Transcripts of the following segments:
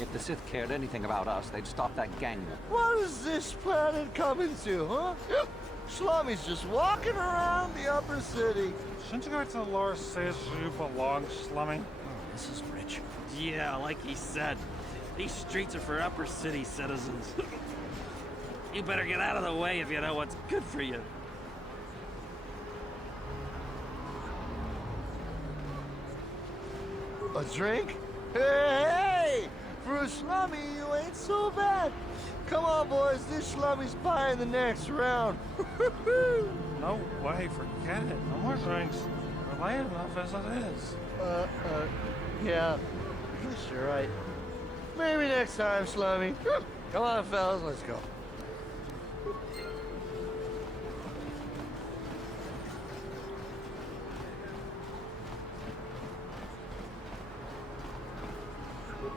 If the Sith cared anything about us, they'd stop that gang war. What is this planet coming to, huh? Slummy's just walking around the upper city. Shouldn't you go to the lower says you belong, Slummy? Oh, this is rich. Yeah, like he said, these streets are for upper city citizens. You better get out of the way if you know what's good for you. A drink? Hey! For a slummy, you ain't so bad. Come on, boys, this slummy's pie in the next round. No way, forget it. No more drinks. We're late enough as it is. Yeah. I guess you're right. Maybe next time, slummy. Come on, fellas, let's go.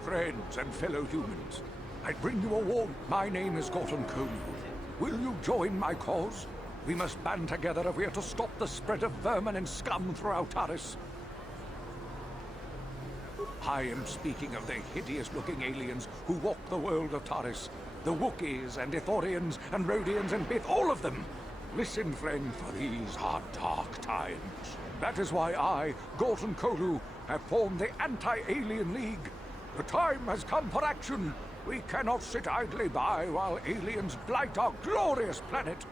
Friends and fellow humans, I bring you a warning. My name is Gorton Kolu. Will you join my cause? We must band together if we are to stop the spread of vermin and scum throughout Taris. I am speaking of the hideous-looking aliens who walk the world of Taris. The Wookiees and Ithorians and Rhodians and Bith, all of them. Listen, friend, for these are dark times. That is why I, Gorton Kolu, have formed the Anti-Alien League. The time has come for action. We cannot sit idly by while aliens blight our glorious planet.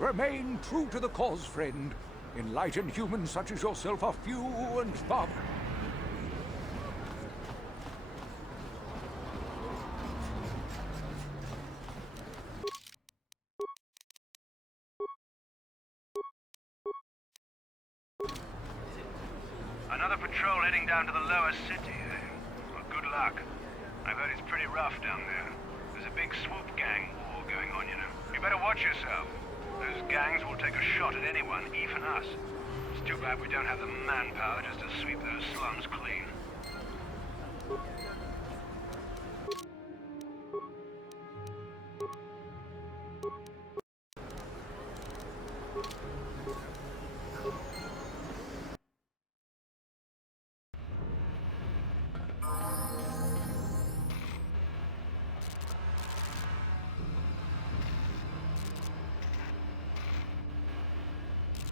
Remain true to the cause, friend. Enlightened humans such as yourself are few and far. Another patrol heading down to the lower city. Well, good luck. I've heard it's pretty rough down there. There's a big swoop gang war going on, you know. You better watch yourself. Those gangs will take a shot at anyone, even us. It's too bad we don't have the manpower just to sweep those slums clean.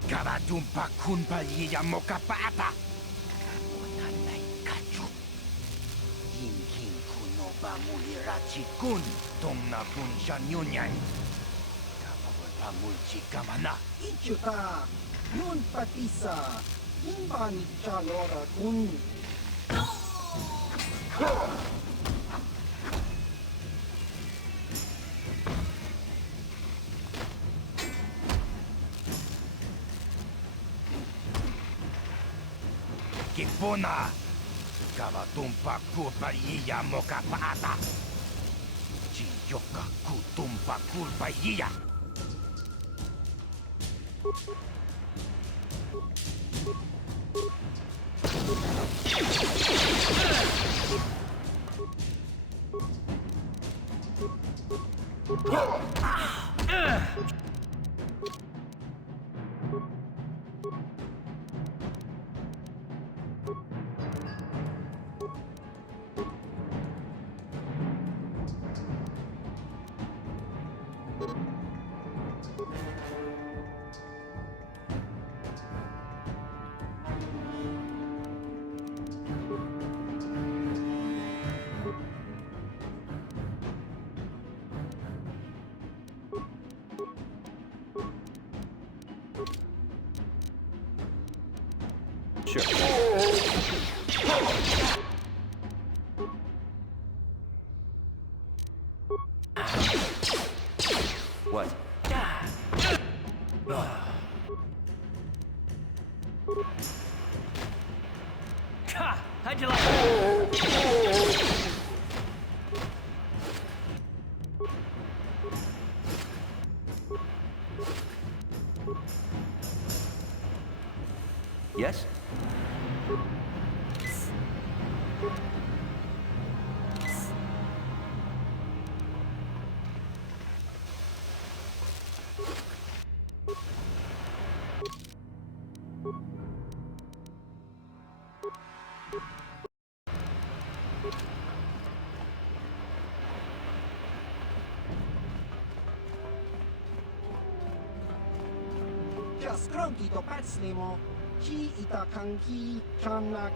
Kabatumpa kunpa yiya mokapapa. Onanay kachu. Yinkin kuno ba mulirachi kun. Tongna kun shanyunyan. Kamawal pa mulchi kamana. Ichuta, yun patisa, imban chalora kun. Kipuna. Kabatumpa kupa yiya mokapata. Chiyoka kutumpa kulpa yiya. Sure. What? How'd you like that? Yes? Cronky to Patslimo, Chi Itakanki, Chanak.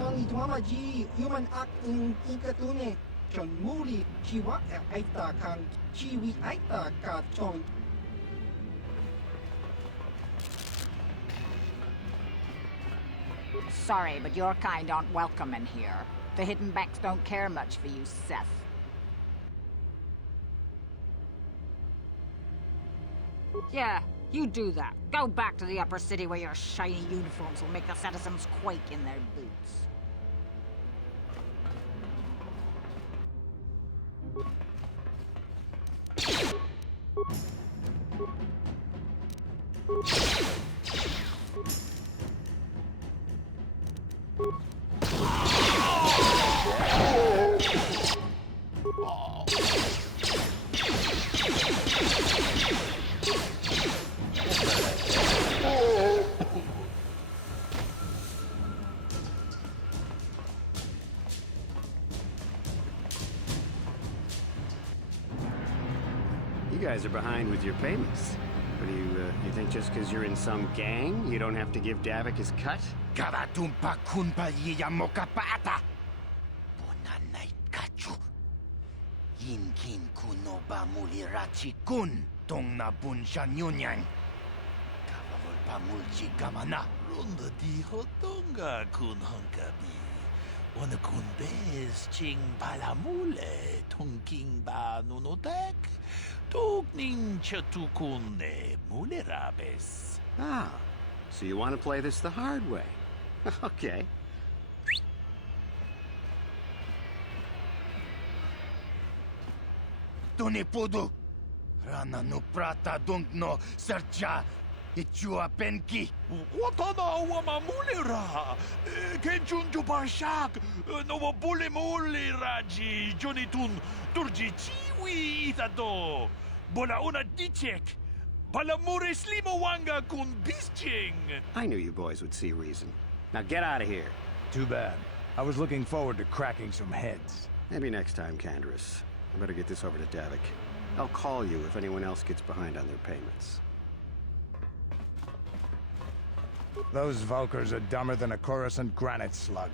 Tony Tuamaji, human act in Ikatune, Chon Muri, Chiwa Aita Kang, Chiwi Aita Ka Chon. Sorry, but your kind aren't welcome in here. The hidden backs don't care much for you, Seth. Yeah, you do that. Go back to the upper city where your shiny uniforms will make the citizens quake in their boots. You guys are behind with your payments. What do you think just because you're in some gang, you don't have to give Davik his cut? Kavatumpa kunpa yiya mokapaata. Bonanay kachu. Yinkin kuno ba mulirachi kun. Tong na bunshan yunyang. Kavavol pa mulchi gamana. Ronda di hotonga kun honkabi. Wana kun bez ching palamule. Tongking ba nunotek. Tugning chatukune mulerabes. Ah, so you want to play this the hard way. Okay. Tuni pudu. Rana no prata dunk no sercha. Ichua penki. Watana wama mulera. Kenchunju barshak. No bule mule raji. Jonitun turji chiwi itado. Bola una dichek. Balamure slimowanga kun bisching. I knew you boys would see reason. Now get out of here. Too bad. I was looking forward to cracking some heads. Maybe next time, Canderous. I better get this over to Davik. I'll call you if anyone else gets behind on their payments. Those Valkyrs are dumber than a Coruscant granite slug.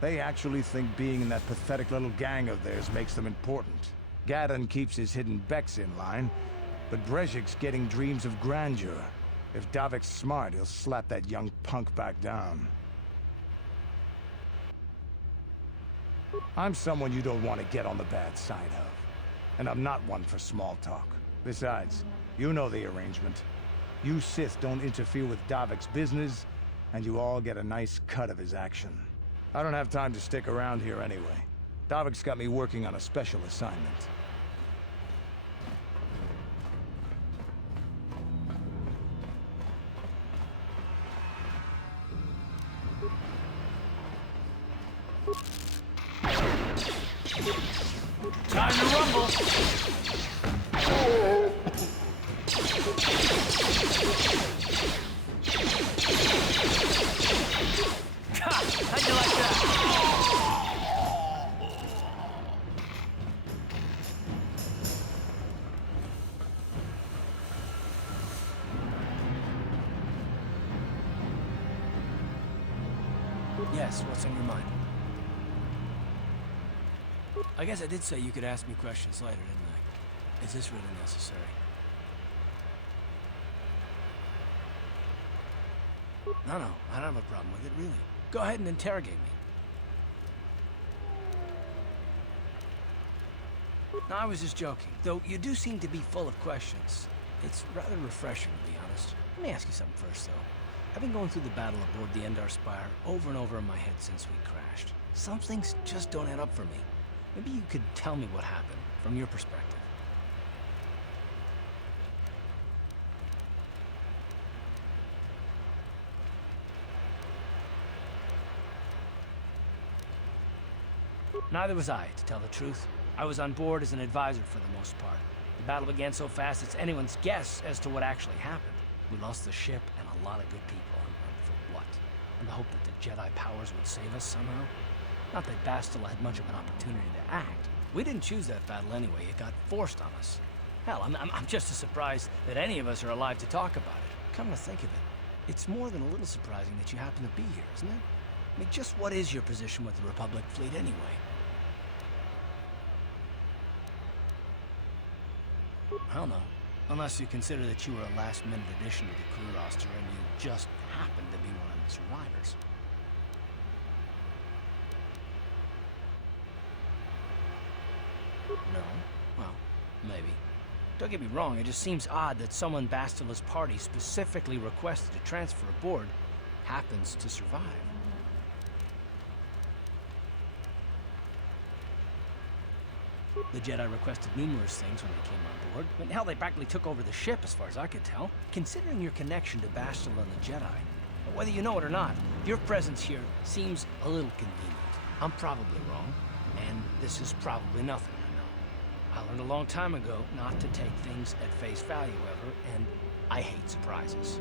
They actually think being in that pathetic little gang of theirs makes them important. Gadon keeps his hidden Becks in line, but Brezhik's getting dreams of grandeur. If Davik's smart, he'll slap that young punk back down. I'm someone you don't want to get on the bad side of. And I'm not one for small talk. Besides, you know the arrangement. You Sith don't interfere with Davik's business, and you all get a nice cut of his action. I don't have time to stick around here anyway. Davik's got me working on a special assignment. Time to rumble. How'd you like that? Yes, what's on your mind? I guess I did say you could ask me questions later, didn't I? Is this really necessary? No, I don't have a problem with it, really. Go ahead and interrogate me. No, I was just joking. Though you do seem to be full of questions. It's rather refreshing, to be honest. Let me ask you something first, though. I've been going through the battle aboard the Endar Spire over and over in my head since we crashed. Some things just don't add up for me. Maybe you could tell me what happened, from your perspective. Neither was I, to tell the truth. I was on board as an advisor for the most part. The battle began so fast it's anyone's guess as to what actually happened. We lost the ship and a lot of good people. And for what? In the hope that the Jedi powers would save us somehow? Not that Bastila had much of an opportunity to act. We didn't choose that battle anyway. It got forced on us. Hell, I'm just as surprised that any of us are alive to talk about it. Come to think of it, it's more than a little surprising that you happen to be here, isn't it? I mean, just what is your position with the Republic fleet anyway? I don't know. Unless you consider that you were a last-minute addition to the crew roster and you just happened to be one of the survivors. No? Well, maybe. Don't get me wrong, it just seems odd that someone Bastila's party specifically requested to transfer aboard happens to survive. The Jedi requested numerous things when they came on board. I mean, hell, they practically took over the ship, as far as I could tell. Considering your connection to Bastila and the Jedi, whether you know it or not, your presence here seems a little convenient. I'm probably wrong, and this is probably nothing I know. I learned a long time ago not to take things at face value ever, and I hate surprises.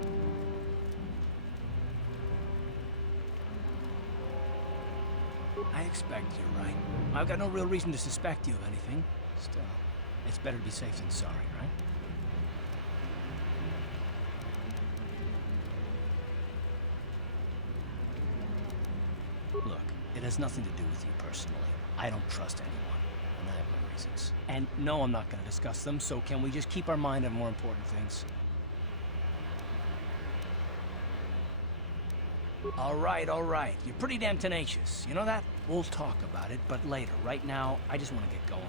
I expect you're right. I've got no real reason to suspect you of anything. Still, it's better to be safe than sorry, right? Look, it has nothing to do with you personally. I don't trust anyone, and I have my reasons. And no, I'm not going to discuss them, so can we just keep our mind on more important things? All right. You're pretty damn tenacious. You know that? We'll talk about it, but later. Right now, I just want to get going.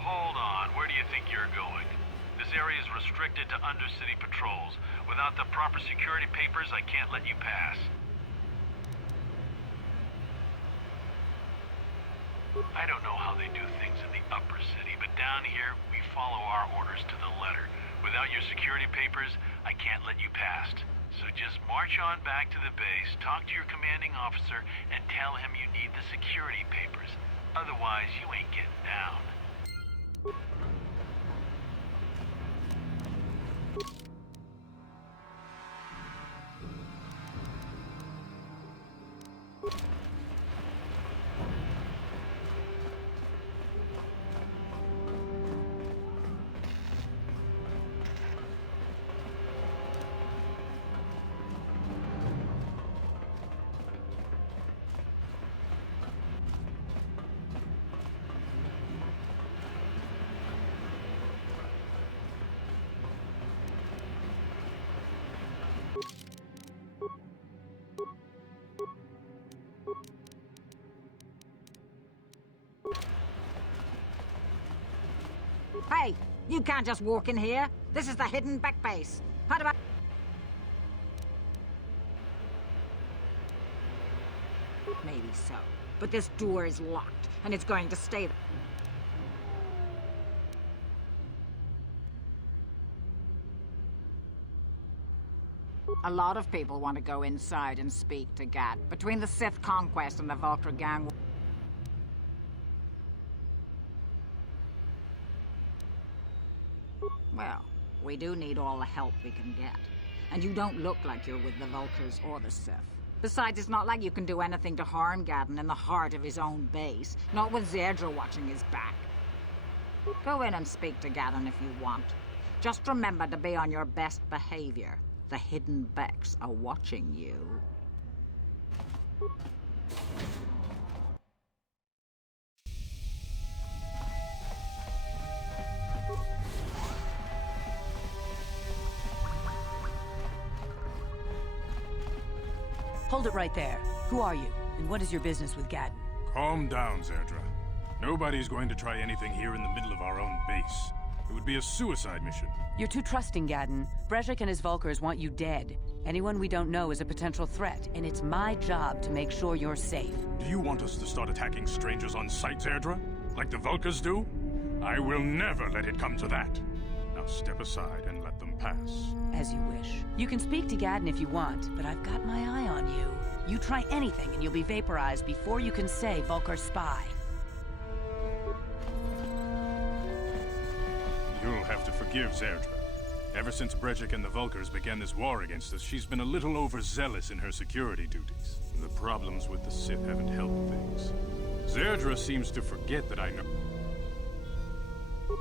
Hold on. Where do you think you're going? This area is restricted to undercity patrols. Without the proper security papers, I can't let you pass. I don't know how they do things in the upper city, but down here, we follow our orders to the letter. Without your security papers, I can't let you past. So just march on back to the base, talk to your commanding officer, and tell him you need the security papers. Otherwise, you ain't getting down. Hey, you can't just walk in here. This is the hidden back base. How about... Maybe so. But this door is locked, and it's going to stay there. A lot of people want to go inside and speak to Gat. Between the Sith conquest and the Vulcar gang... Well, we do need all the help we can get. And you don't look like you're with the Vulcars or the Sith. Besides, it's not like you can do anything to harm Gadden in the heart of his own base. Not with Zedra watching his back. Go in and speak to Gadden if you want. Just remember to be on your best behavior. The hidden Becks are watching you. Hold it right there. Who are you, and what is your business with Gadden? Calm down, Zerdra. Nobody's going to try anything here in the middle of our own base. It would be a suicide mission. You're too trusting, Gadden. Brezhik and his Vulcars want you dead. Anyone we don't know is a potential threat, and it's my job to make sure you're safe. Do you want us to start attacking strangers on sight, Zerdra? Like the Vulcars do? I will never let it come to that. Now step aside and let them pass. As you wish. You can speak to Gadden if you want, but I've got my eye on you. You try anything and you'll be vaporized before you can say Vulcar spy. You'll have to forgive Zerdra. Ever since Brejik and the Vulkars began this war against us, she's been a little overzealous in her security duties. The problems with the Sith haven't helped things. Zerdra seems to forget that I know.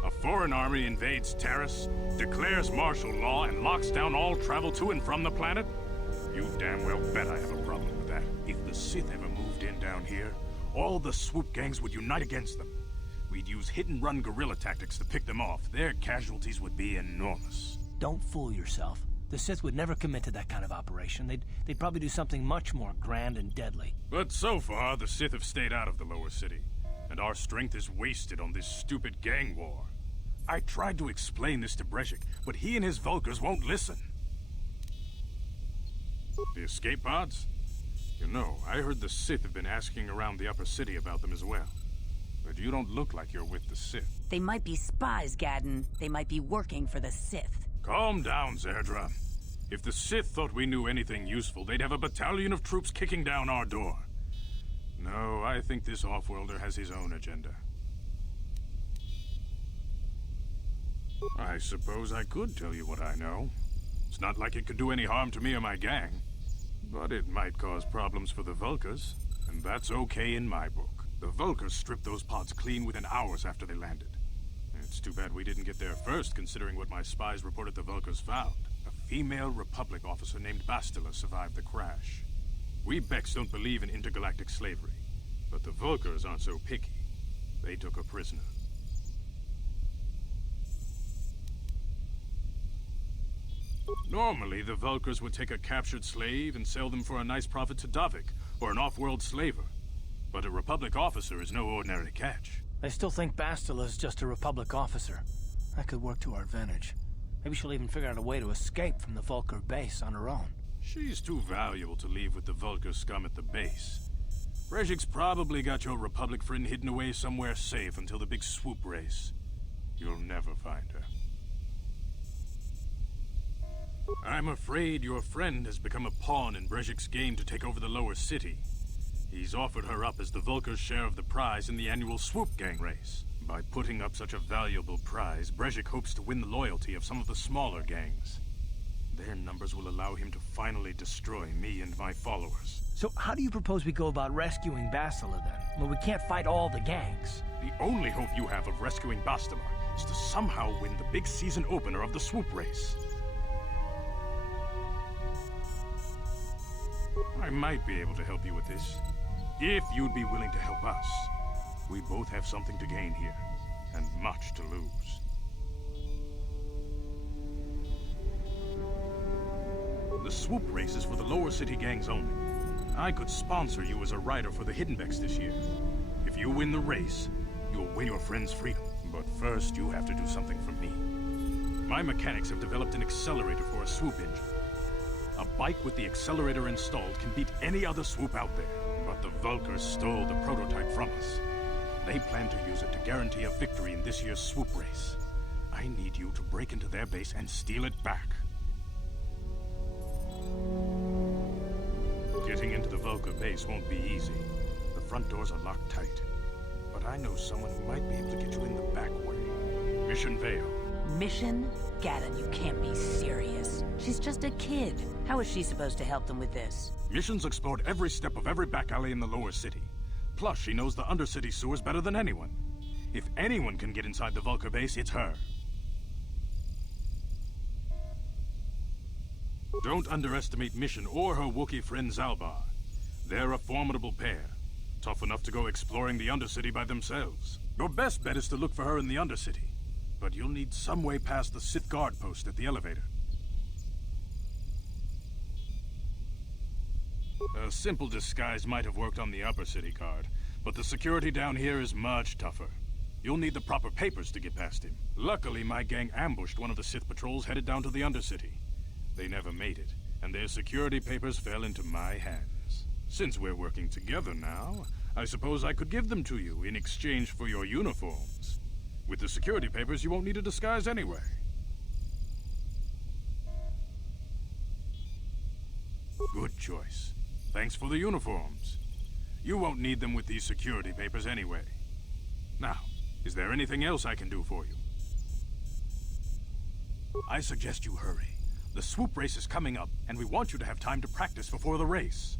A foreign army invades Terrace, declares martial law, and locks down all travel to and from the planet? You damn well bet I have a problem with that. If the Sith ever moved in down here, all the swoop gangs would unite against them. We'd use hit-and-run guerrilla tactics to pick them off. Their casualties would be enormous. Don't fool yourself. The Sith would never commit to that kind of operation. They'd probably do something much more grand and deadly. But so far, the Sith have stayed out of the lower city, and our strength is wasted on this stupid gang war. I tried to explain this to Brejik, but he and his Vulkars won't listen. The escape pods? You know, I heard the Sith have been asking around the upper city about them as well. But you don't look like you're with the Sith. They might be spies, Gadden. They might be working for the Sith. Calm down, Zerdra. If the Sith thought we knew anything useful, they'd have a battalion of troops kicking down our door. No, I think this off-worlder has his own agenda. I suppose I could tell you what I know. It's not like it could do any harm to me or my gang. But it might cause problems for the Vulkars, and that's okay in my book. The Vulkars stripped those pods clean within hours after they landed. It's too bad we didn't get there first, considering what my spies reported the Vulkars found. A female Republic officer named Bastila survived the crash. We Beks don't believe in intergalactic slavery, but the Vulkars aren't so picky. They took her prisoner. Normally, the Vulkars would take a captured slave and sell them for a nice profit to Davik, or an off-world slaver. But a Republic officer is no ordinary catch. I still think Bastila is just a Republic officer. That could work to our advantage. Maybe she'll even figure out a way to escape from the Vulkar base on her own. She's too valuable to leave with the Vulkar scum at the base. Brejik's probably got your Republic friend hidden away somewhere safe until the big swoop race. You'll never find her. I'm afraid your friend has become a pawn in Brejik's game to take over the lower city. He's offered her up as the Vulkar's share of the prize in the annual swoop gang race. By putting up such a valuable prize, Brejik hopes to win the loyalty of some of the smaller gangs. Their numbers will allow him to finally destroy me and my followers. So how do you propose we go about rescuing Bastila then? Well, we can't fight all the gangs. The only hope you have of rescuing Bastila is to somehow win the big season opener of the swoop race. I might be able to help you with this, if you'd be willing to help us. We both have something to gain here, and much to lose. The swoop race is for the lower city gangs only. I could sponsor you as a rider for the Hidden Becks this year. If you win the race, you'll win your friend's freedom. But first, you have to do something for me. My mechanics have developed an accelerator for a swoop engine. A bike with the accelerator installed can beat any other swoop out there. But the Vulkars stole the prototype from us. They plan to use it to guarantee a victory in this year's swoop race. I need you to break into their base and steal it back. Getting into the Vulkar base won't be easy. The front doors are locked tight. But I know someone who might be able to get you in the back way. Mission Vale. Mission? Gadden, you can't be serious. She's just a kid. How is she supposed to help them with this? Mission's explored every step of every back alley in the lower city. Plus, she knows the undercity sewers better than anyone. If anyone can get inside the Vulkar base, it's her. Don't underestimate Mission or her Wookiee friend Zalbar. They're a formidable pair. Tough enough to go exploring the undercity by themselves. Your best bet is to look for her in the undercity. But you'll need some way past the Sith guard post at the elevator. A simple disguise might have worked on the upper city guard, but the security down here is much tougher. You'll need the proper papers to get past him. Luckily, my gang ambushed one of the Sith patrols headed down to the undercity. They never made it, and their security papers fell into my hands. Since we're working together now, I suppose I could give them to you in exchange for your uniforms. With the security papers, you won't need a disguise anyway. Good choice. Thanks for the uniforms. You won't need them with these security papers anyway. Now, is there anything else I can do for you? I suggest you hurry. The swoop race is coming up, and we want you to have time to practice before the race.